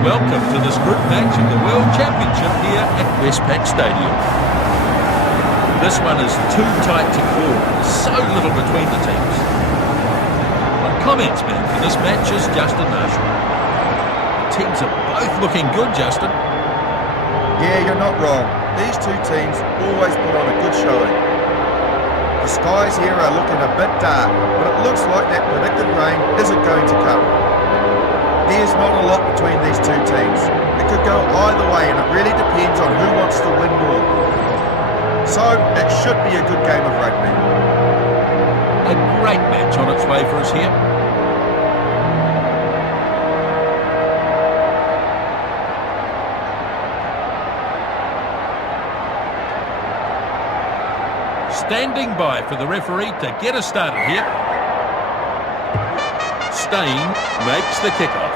Welcome to this group match of the World Championship here at Westpac Stadium. This one is too tight to call. There's so little between the teams. My comments man for this match is Justin Marshall. The teams are both looking good, Justin. Yeah, you're not wrong. These two teams always put on a good showing. The skies here are looking a bit dark, but it looks like that predicted rain isn't going to come. There's not a lot between these two teams. It could go either way, and it really depends on who wants to win more. So, it should be a good game of rugby. A great match on its way for us here. Standing by for the referee to get us started here. Stain makes the kickoff.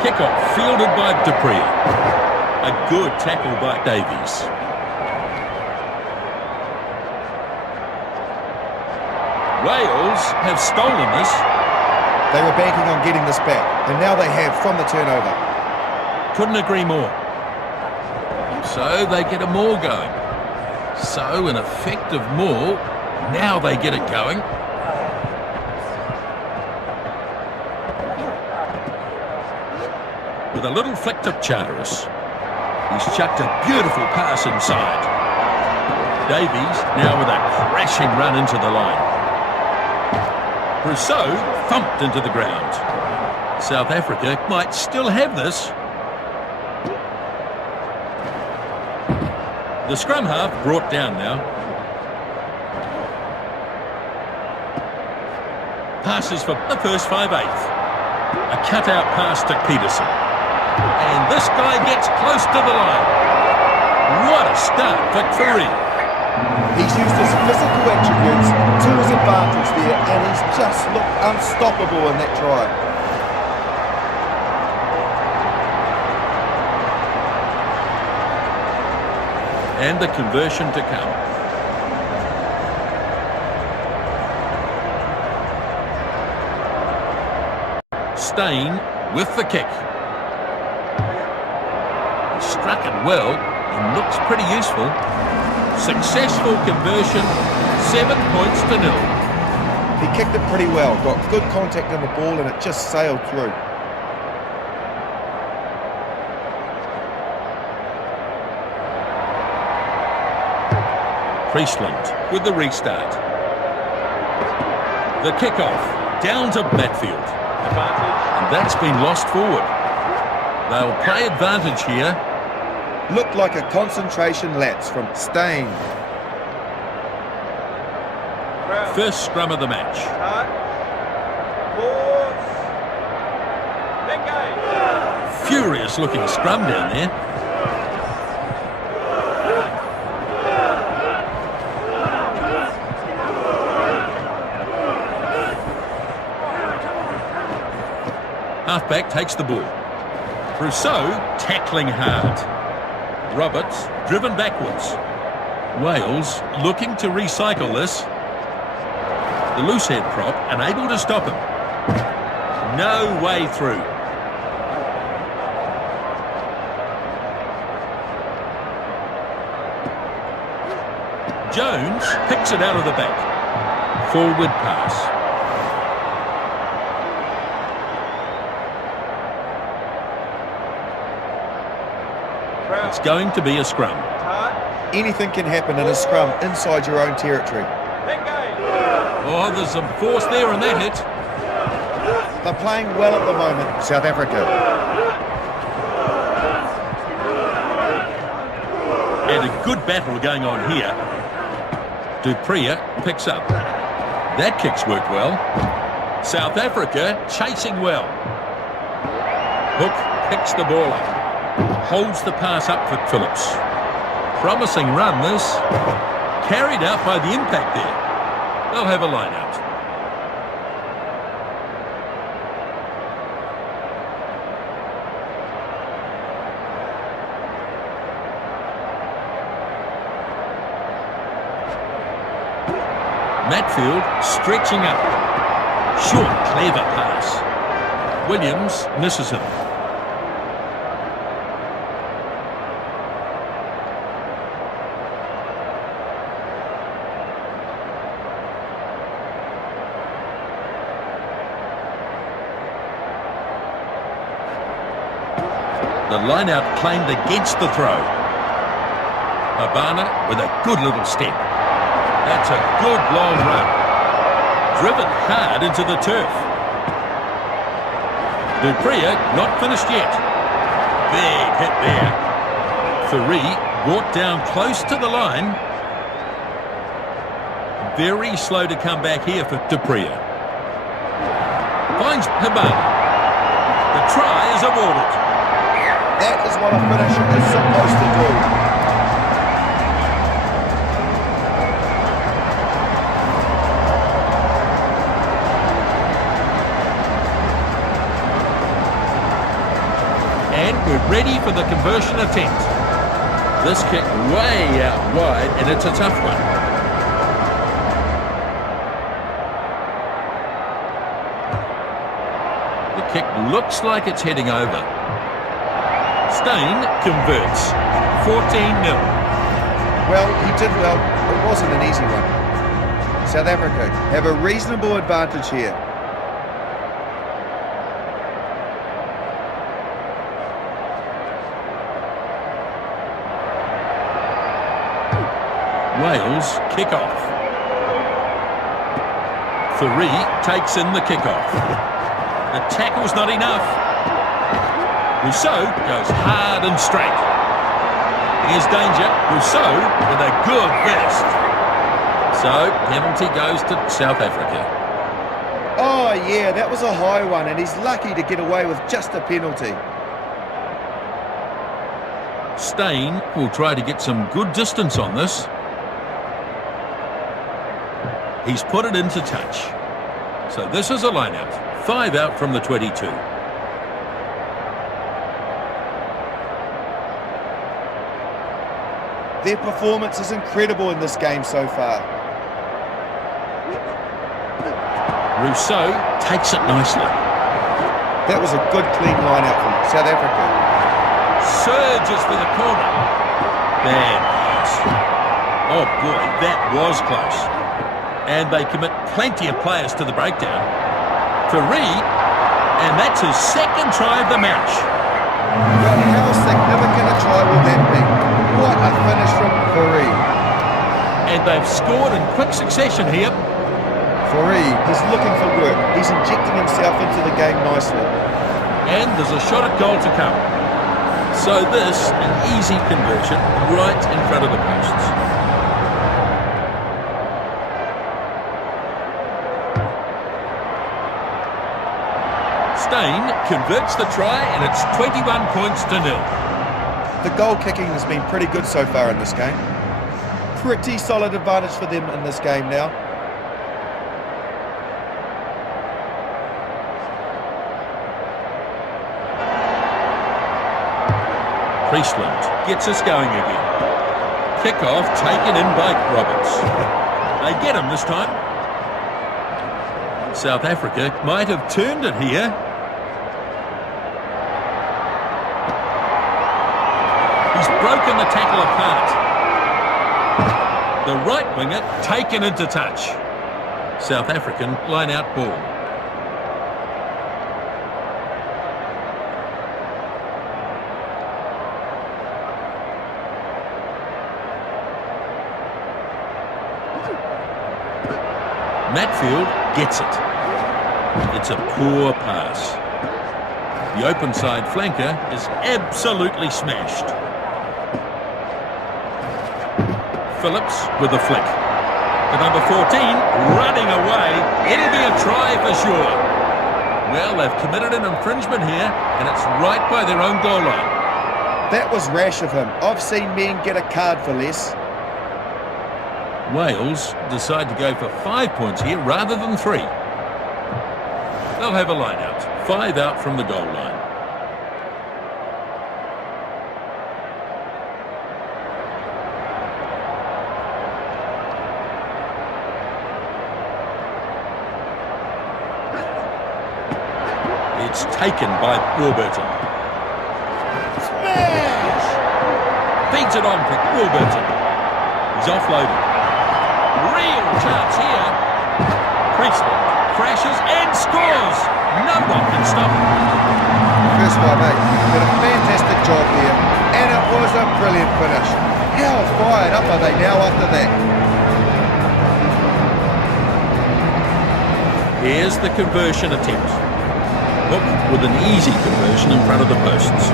Kickoff fielded by Dupree. A good tackle by Davies. Wales have stolen this. They were banking on getting this back, and now they have from the turnover. Couldn't agree more. So they get a maul going. So an effective maul. Now they get it going. With a little flick to Charteris. He's chucked a beautiful pass inside. Davies now with a crashing run into the line. Rousseau thumped into the ground. South Africa might still have this. The scrum half brought down now. Passes for the first 5/8. A cutout pass to Peterson. And this guy gets close to the line. What a start for Curry. He's used his physical attributes to his advantage there, and he's just looked unstoppable in that try. And the conversion to come. Stain with the kick. He struck it well and looks pretty useful. Successful conversion, 7 points to 0. He kicked it pretty well, got good contact on the ball, and it just sailed through. Priestland with the restart. The kickoff down to Matfield. And that's been lost forward. They'll play advantage here. Looked like a concentration lapse from Stain. First scrum of the match. Furious looking scrum down there. Halfback takes the ball. Rousseau tackling hard. Roberts driven backwards. Wales looking to recycle this. The loose head prop unable to stop him. No way through. Jones picks it out of the back. Forward pass. It's going to be a scrum. Anything can happen in a scrum inside your own territory. Oh, there's some force there in that hit. They're playing well at the moment, South Africa. And a good battle going on here. Dupree picks up. That kick's worked well. South Africa chasing well. Hook picks the ball up. Holds the pass up for Phillips. Promising run this. Carried out by the impact there. They'll have a line out. Matfield stretching up. Short, clever pass. Williams misses him. The line-out claimed against the throw. Habana with a good little step. That's a good long run. Driven hard into the turf. Dupria not finished yet. Big hit there. Three brought down close to the line. Very slow to come back here for Dupria. Finds Habana. The try is awarded. That is what a finisher is supposed to do. And we're ready for the conversion attempt. This kick way out wide, and it's a tough one. The kick looks like it's heading over. Stein converts. 14-0. Well, he did well. It wasn't an easy one. South Africa have a reasonable advantage here. Wales kick off. Three takes in the kick-off. The tackle's not enough. Rousseau goes hard and straight. Here's danger. Rousseau with a good burst. So, penalty goes to South Africa. Oh, yeah, that was a high one, and he's lucky to get away with just a penalty. Stein will try to get some good distance on this. He's put it into touch. So this is a line-out. 5 out from the 22. Their performance is incredible in this game so far. Rousseau takes it nicely. That was a good clean line-out from South Africa. Surges for the corner. Bad pass. Oh boy, that was close. And they commit plenty of players to the breakdown. Three, and that's his second try of the match. Well, how significant a try will that be? What a finish from Fourie. And they've scored in quick succession here. Fourie is looking for work. He's injecting himself into the game nicely. And there's a shot at goal to come. So this, an easy conversion right in front of the posts. Stein converts the try, and it's 21 points to 0. The goal kicking has been pretty good so far in this game. Pretty solid advantage for them in this game now. Priestland gets us going again. Kick-off taken in by Roberts. They get him this time. South Africa might have turned it here. He's broken the tackle apart. The right winger taken into touch. South African line-out ball. Matfield gets it. It's a poor pass. The open side flanker is absolutely smashed. Phillips with the flick. The number 14 running away. It'll be a try for sure. Well, they've committed an infringement here, and it's right by their own goal line. That was rash of him. I've seen men get a card for less. Wales decide to go for 5 points here rather than 3. They'll have a line out. 5 out from the goal line. It's taken by Warburton. Smash! Feeds it on for Warburton. He's offloaded. Real chance here. Priestland crashes and scores. No one can stop him. First by mate. Did a fantastic brilliant finish. How fired up are they now after that? Here's the conversion attempt. Hook with an easy conversion in front of the posts.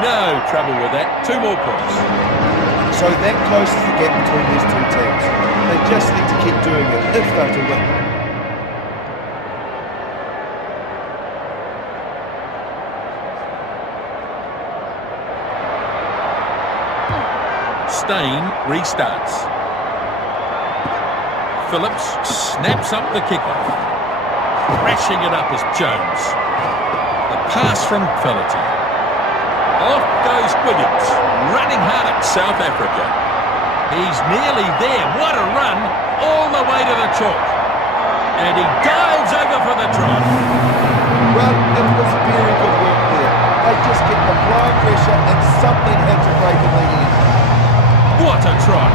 No trouble with that. 2 more points. So that closes the gap between these two teams. They just need to keep doing it if they're to win. Stain restarts. Phillips snaps up the kickoff. Crashing it up is Jones. The pass from Filaty. Off goes Williams, running hard at South Africa. He's nearly there. What a run, all the way to the chalk. And he dives over for the try. Well, it was very good work there. They just get the blind pressure and something had to break in the end. What a try.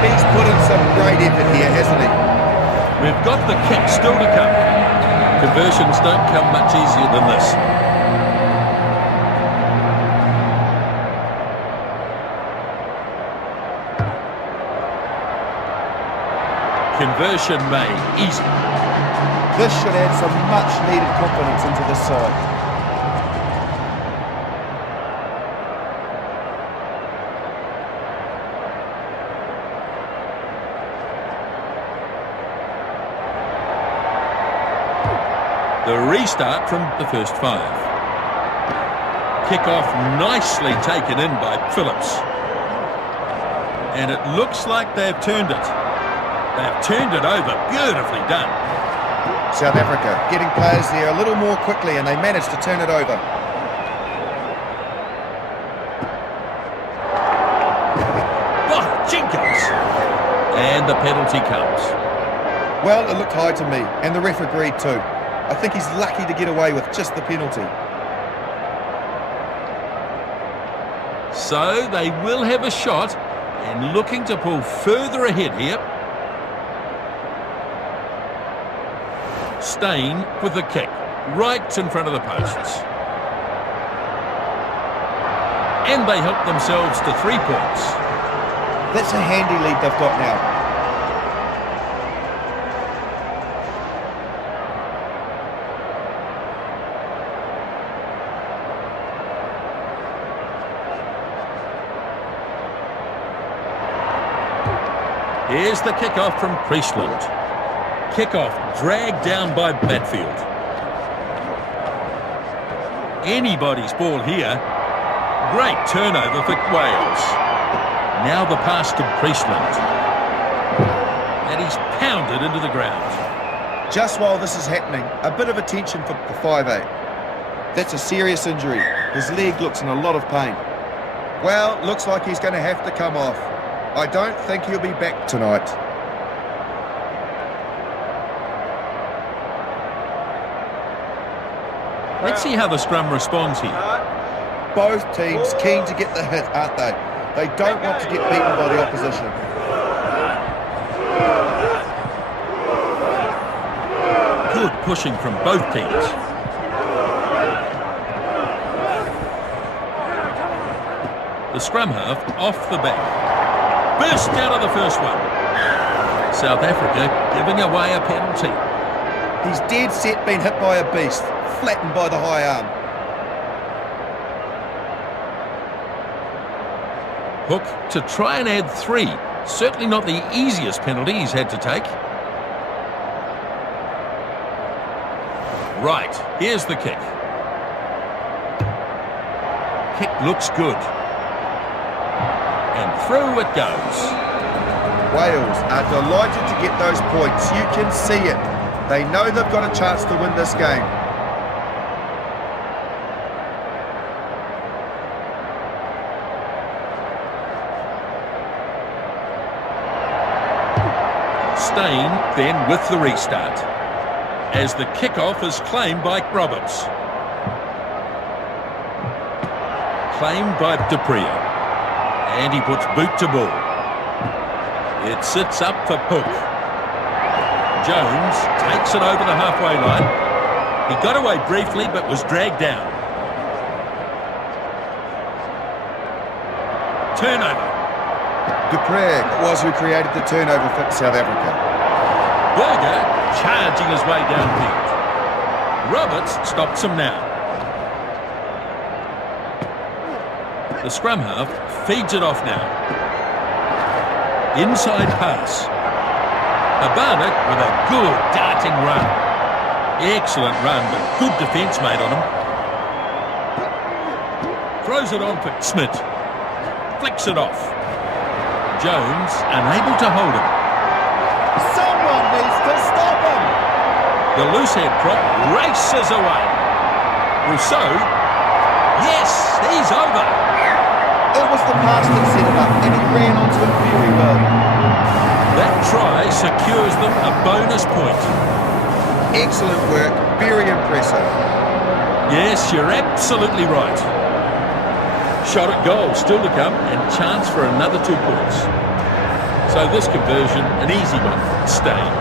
He's put in some great effort here, hasn't he? We've got the kick still to come. Conversions don't come much easier than this. Conversion made. Easy. This should add some much-needed confidence into this side. The restart from the first 5. Kick-off nicely taken in by Phillips. And it looks like they've turned it. They've turned it over. Beautifully done. South Africa getting players there a little more quickly and they managed to turn it over. Oh, Jenkins! And the penalty comes. Well, it looked high to me, and the ref agreed too. I think he's lucky to get away with just the penalty. So they will have a shot and looking to pull further ahead here. Stain with the kick, right in front of the posts. And they help themselves to 3 points. That's a handy lead they've got now. Here's the kickoff from Priestland. Kickoff dragged down by Batfield. Anybody's ball here. Great turnover for Wales. Now the pass to Priestland. And he's pounded into the ground. Just while this is happening, a bit of attention for the 5'8". That's a serious injury. His leg looks in a lot of pain. Well, looks like he's going to have to come off. I don't think he'll be back tonight. Let's see how the scrum responds here. Both teams keen to get the hit, aren't they? They don't want to get beaten by the opposition. Good pushing from both teams. The scrum half off the back. Burst out of the first one. South Africa giving away a penalty. He's dead set being hit by a beast, flattened by the high arm. Hook to try and add 3. Certainly not the easiest penalty he's had to take. Right, here's the kick. Kick looks good. And through it goes. Wales are delighted to get those points. You can see it. They know they've got a chance to win this game. Stain then with the restart. As the kickoff is claimed by Roberts. Claimed by Dupria. And he puts boot to ball. It sits up for Hook. Jones takes it over the halfway line. He got away briefly but was dragged down. Turnover. Dupree was who created the turnover for South Africa. Berger charging his way downfield. Roberts stops him now. The scrum half feeds it off now. Inside pass. Abana with a good darting run. Excellent run, but good defence made on him. Throws it on for Smith. Flicks it off. Jones unable to hold him. Someone needs to stop him! The loosehead prop races away. Rousseau. Yes, he's over. It was the pass that set it up, and he ran onto it very well. That try secures them a bonus point. Excellent work, very impressive. Yes, you're absolutely right. Shot at goal still to come, and chance for another 2 points. So this conversion, an easy one, staying.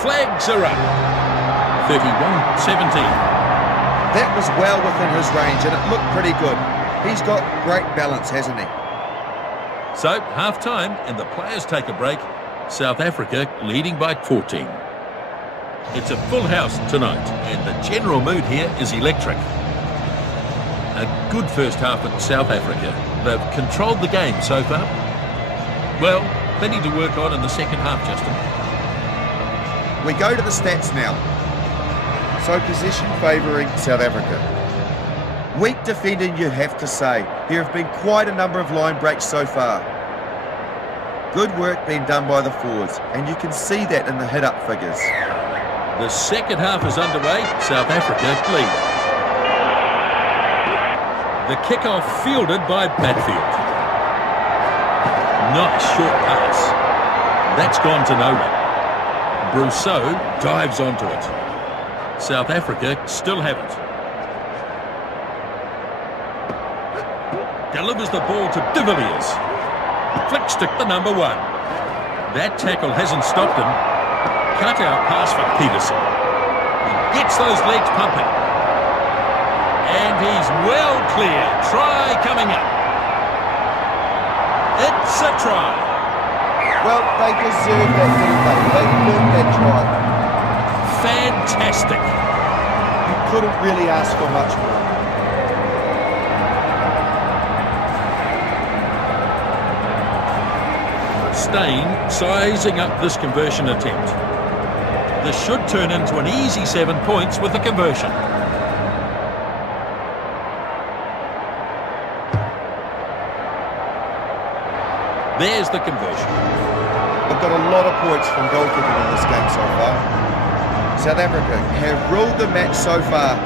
Flags are up. 31-17. That was well within his range, and it looked pretty good. He's got great balance, hasn't he? So, half-time, and the players take a break. South Africa leading by 14. It's a full house tonight, and the general mood here is electric. A good first half at South Africa. They've controlled the game so far. Well, plenty to work on in the second half, Justin. We go to the stats now. So possession favouring South Africa. Weak defending, you have to say. There have been quite a number of line breaks so far. Good work being done by the forwards, and you can see that in the hit-up figures. The second half is underway. South Africa lead. The kickoff fielded by Batfield. Nice short pass. That's gone to no one. Brousseau dives onto it. South Africa still have it. Delivers the ball to De Villiers. Flick stick the number 1. That tackle hasn't stopped him. Cut out pass for Peterson. He gets those legs pumping. And he's well clear. Try coming up. It's a try. Well, they deserve that, didn't they? They earned that try. Fantastic. You couldn't really ask for much more. Steyn sizing up this conversion attempt. This should turn into an easy 7 points with the conversion. There's the conversion. They've got a lot of points from goal kicking in this game so far. South Africa have ruled the match so far.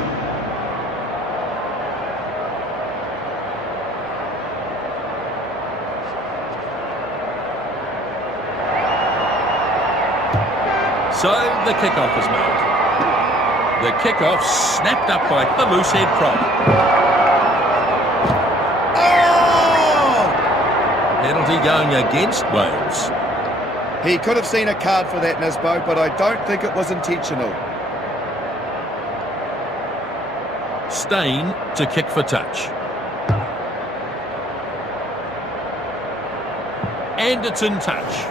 So the kickoff is made. The kickoff snapped up by the loose head prop. Oh! Penalty going against Wales. He could have seen a card for that, Nisbo, but I don't think it was intentional. Steyn to kick for touch. And it's in touch.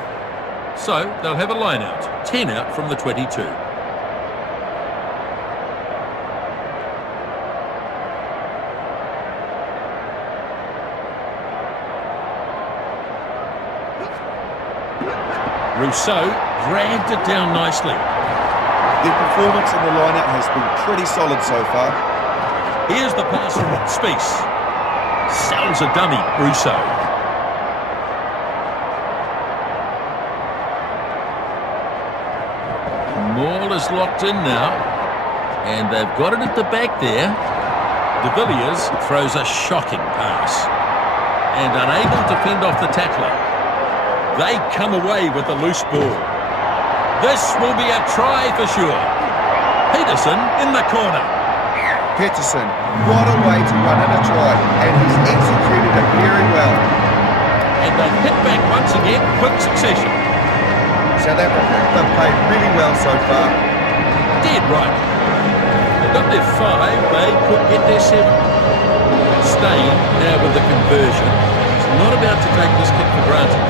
So they'll have a line out. 10 out from the 22. Rousseau dragged it down nicely. Their performance in the line-out has been pretty solid so far. Here's the pass from Spies. Sells a dummy, Rousseau. Maul is locked in now. And they've got it at the back there. De Villiers throws a shocking pass. And unable to fend off the tackler. They come away with the loose ball. This will be a try for sure. Peterson in the corner. Peterson, what a way to run in a try, and he's executed it very well. And they hit back once again, quick succession. South Africa, they've played really well so far. Dead right. They got their 5, they could get their 7. Steyn now with the conversion. He's not about to take this kick for granted.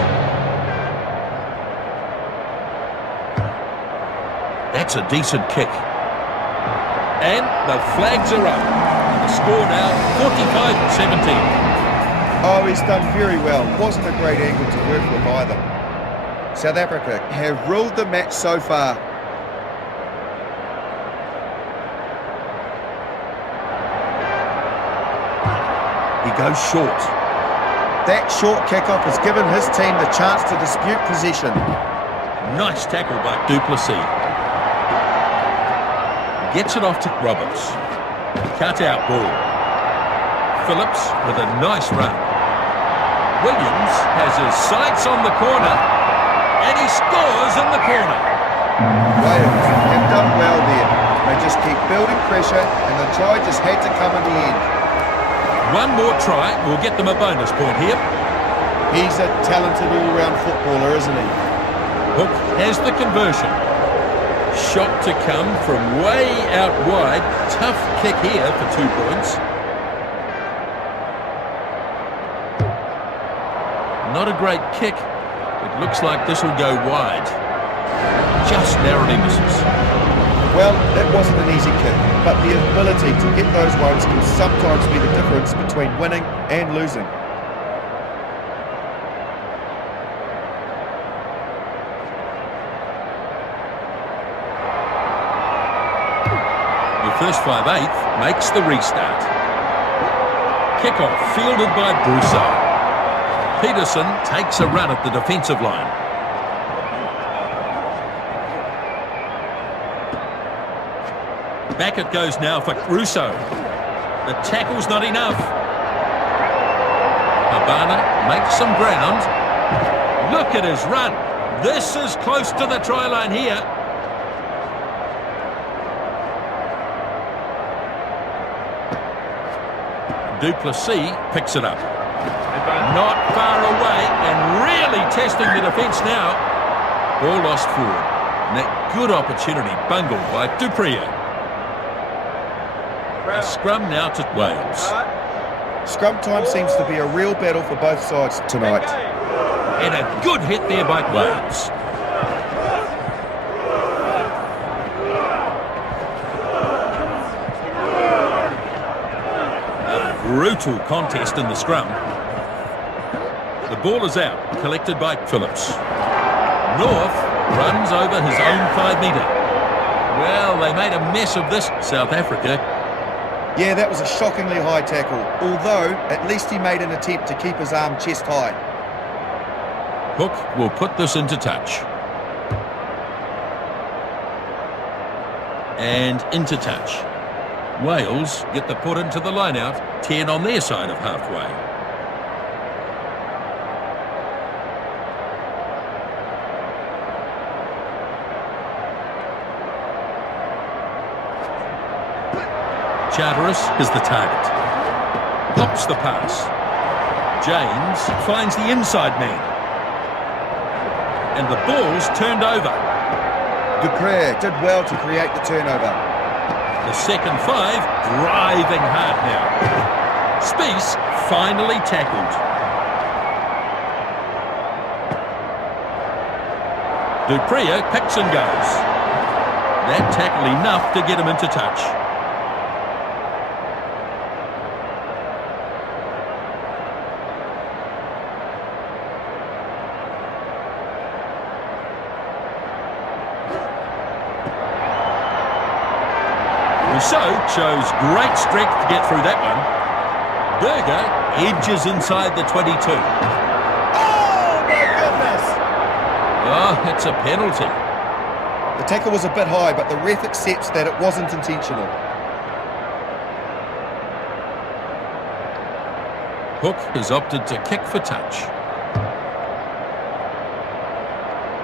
That's a decent kick. And the flags are up. The score now 45-17. Oh, he's done very well. Wasn't a great angle to work with either. South Africa have ruled the match so far. He goes short. That short kickoff has given his team the chance to dispute possession. Nice tackle by du Plessis. Gets it off to Roberts. Cut out ball. Phillips with a nice run. Williams has his sights on the corner, and he scores in the corner. Wales have done well there. They just keep building pressure, and the try just had to come in the end. One more try will get them a bonus point here. He's a talented all-round footballer, isn't he? Hook has the conversion. Shot to come from way out wide. Tough kick here for 2 points. Not a great kick. It looks like this will go wide. Just narrowly misses. Well, that wasn't an easy kick, but the ability to get those ones can sometimes be the difference between winning and losing. The first 5/8 makes the restart. Kickoff fielded by Broussard. Peterson takes a run at the defensive line. Back it goes now for Russo. The tackle's not enough. Habana makes some ground. Look at his run. This is close to the try line here. Du Plessis picks it up. Not far away and really testing the defence now. Ball lost forward. And that good opportunity bungled by du Preez. A scrum now to Wales. Scrum time seems to be a real battle for both sides tonight. And a good hit there by Wales. A brutal contest in the scrum. The ball is out, collected by Phillips. North runs over his own 5 metre. Well, they made a mess of this, South Africa. Yeah, that was a shockingly high tackle, although at least he made an attempt to keep his arm chest high. Hook will put this into touch. And into touch. Wales get the put into the line-out, 10 on their side of halfway. Charteris is the target. Pops the pass. James finds the inside man. And the ball's turned over. Du Preez did well to create the turnover. The second 5 driving hard now. Spies finally tackled. Du Preez picks and goes. That tackle enough to get him into touch. Rousseau shows great strength to get through that one. Berger edges inside the 22. Oh, my goodness! Oh, it's a penalty. The tackle was a bit high, but the ref accepts that it wasn't intentional. Hook has opted to kick for touch.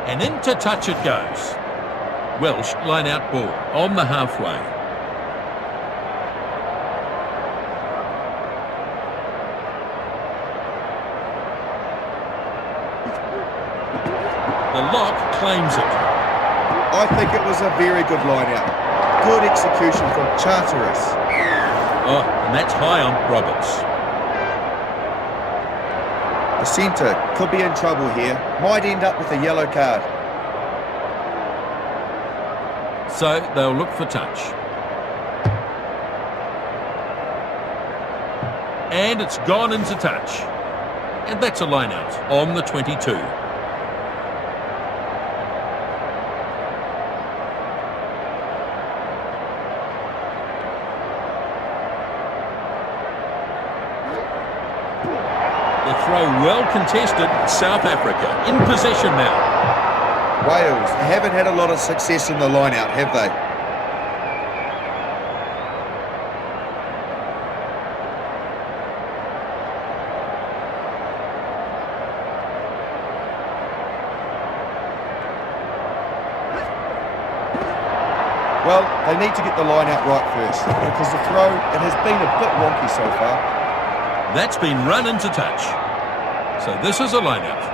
And into touch it goes. Welsh line out ball on the halfway. The lock claims it. I think it was a very good line-out. Good execution from Charteris. Oh, and that's high on Roberts. The centre could be in trouble here. Might end up with a yellow card. So they'll look for touch. And it's gone into touch. And that's a line-out on the 22. The throw well contested. South Africa in possession now. Wales haven't had a lot of success in the line-out, have they? Well, they need to get the line-out right first, because the throw, it has been a bit wonky so far. That's been run into touch. So this is a line-out.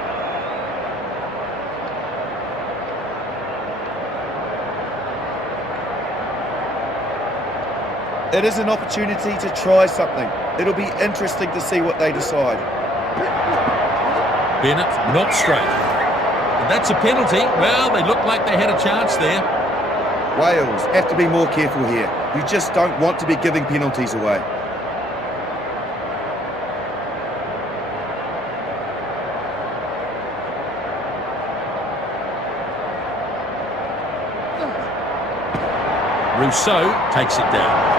It is an opportunity to try something. It'll be interesting to see what they decide. Bennett, not straight. And that's a penalty. Well, they looked like they had a chance there. Wales have to be more careful here. You just don't want to be giving penalties away. Rousseau takes it down.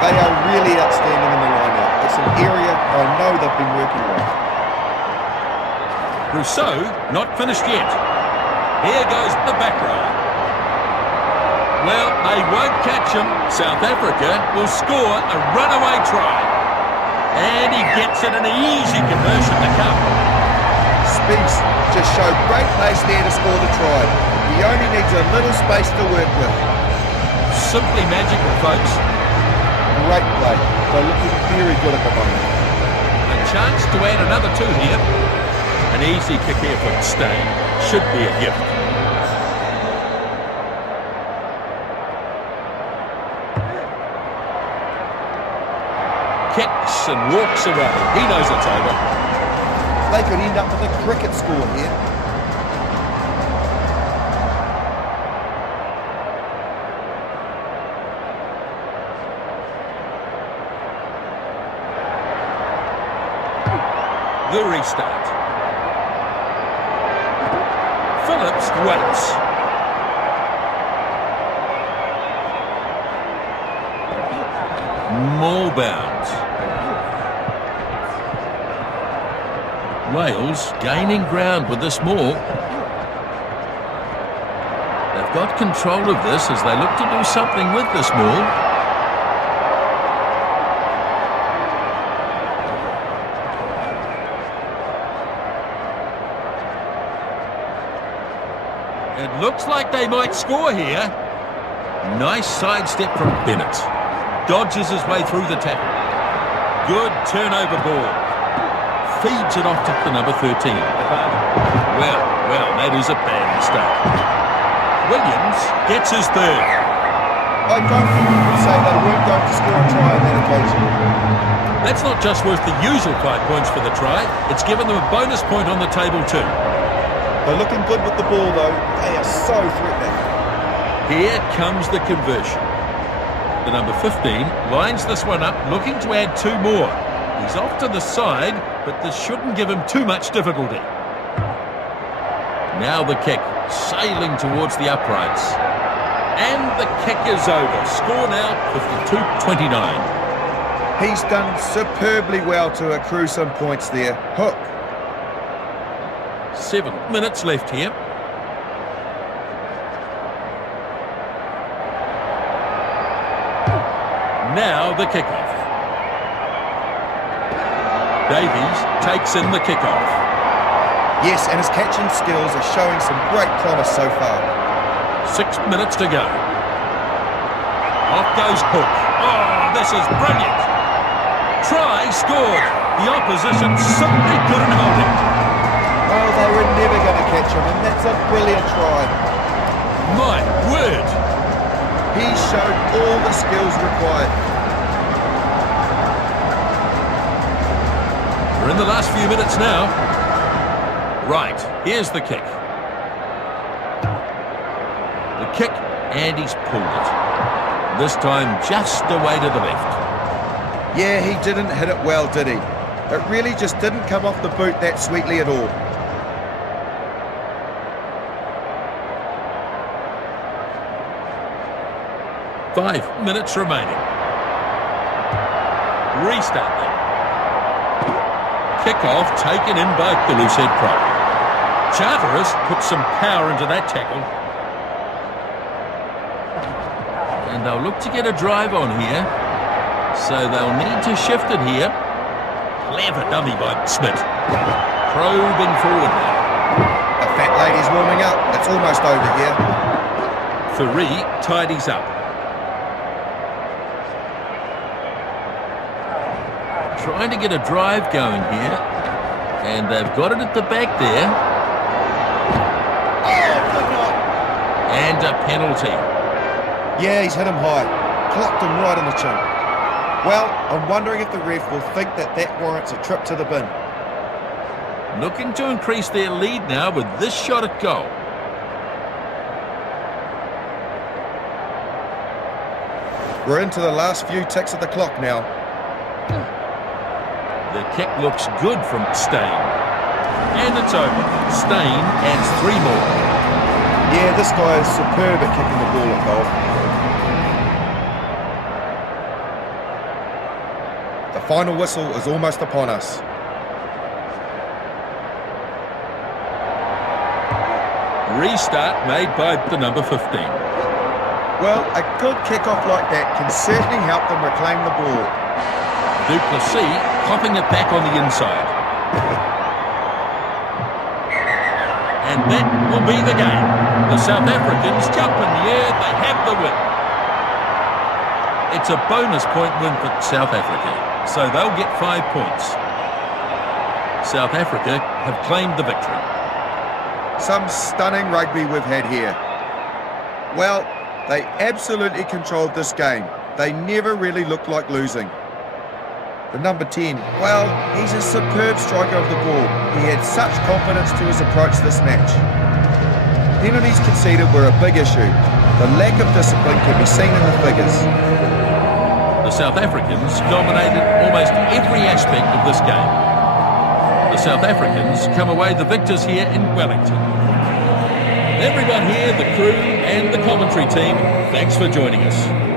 They are really outstanding in the line-out. It's an area I know they've been working on. Rousseau not finished yet. Here goes the back row. Well, they won't catch him. South Africa will score a runaway try. And he gets it, an easy conversion to come. Spies just showed great pace there to score the try. He only needs a little space to work with. Simply magical, folks. Great play. They're looking very good at the moment. A chance to add another two here. An easy kick here for Stein. Should be a gift. Kicks and walks away. He knows it's over. They could end up with a cricket score here. The restart. Phillips waits. More bounds. Wales gaining ground with this maul. They've got control of this as they look to do something with this maul. It looks like they might score here. Nice sidestep from Bennett. Dodges his way through the tackle. Good turnover ball. Feeds it off to the number 13. Well, that is a bad mistake. Williams gets his third. I don't think you can say they weren't going to score a try on that occasion. That's not just worth the usual 5 points for the try. It's given them a bonus point on the table too. They're looking good with the ball though. They are so threatening. Here comes the conversion. The number 15 lines this one up, looking to add 2 more. He's off to the side, but this shouldn't give him too much difficulty. Now the kick, sailing towards the uprights. And the kick is over. Score now, 52-29. He's done superbly well to accrue some points there. Hook. 7 minutes left here. Now the kickoff. Davies takes in the kickoff. Yes, and his catching skills are showing some great promise so far. 6 minutes to go. Off goes Hook. Oh, this is brilliant. Try scored. The opposition simply couldn't hold it. Well, they were never going to catch him, and that's a brilliant try. My word! He showed all the skills required. We're in the last few minutes now. Right, here's the kick. The kick, and he's pulled it. This time just away to the left. Yeah, he didn't hit it well, did he? It really just didn't come off the boot that sweetly at all. Five minutes remaining. Restart them. Kick-off taken in by the loosehead prop. Charteris put some power into that tackle. And they'll look to get a drive on here. So they'll need to shift it here. Clever dummy by Smith. Probing forward now. The fat lady's warming up. It's almost over here. Three tidies up. Trying to get a drive going here. And they've got it at the back there. And a penalty. Yeah, he's hit him high. Clocked him right in the chin. Well, I'm wondering if the ref will think that warrants a trip to the bin. Looking to increase their lead now with this shot at goal. We're into the last few ticks of the clock now. The kick looks good from Stain. And it's over. Stain adds 3 more. Yeah, this guy is superb at kicking the ball at goal. The final whistle is almost upon us. Restart made by the number 15. Well, a good kick-off like that can certainly help them reclaim the ball. Duplessis popping it back on the inside. And that will be the game. The South Africans jump in the air, they have the win. It's a bonus point win for South Africa, so they'll get 5 points. South Africa have claimed the victory. Some stunning rugby we've had here. Well, they absolutely controlled this game. They never really looked like losing. The number 10, well, he's a superb striker of the ball. He had such confidence to his approach this match. Penalties conceded were a big issue. The lack of discipline can be seen in the figures. The South Africans dominated almost every aspect of this game. The South Africans come away the victors here in Wellington. Everyone here, the crew and the commentary team, thanks for joining us.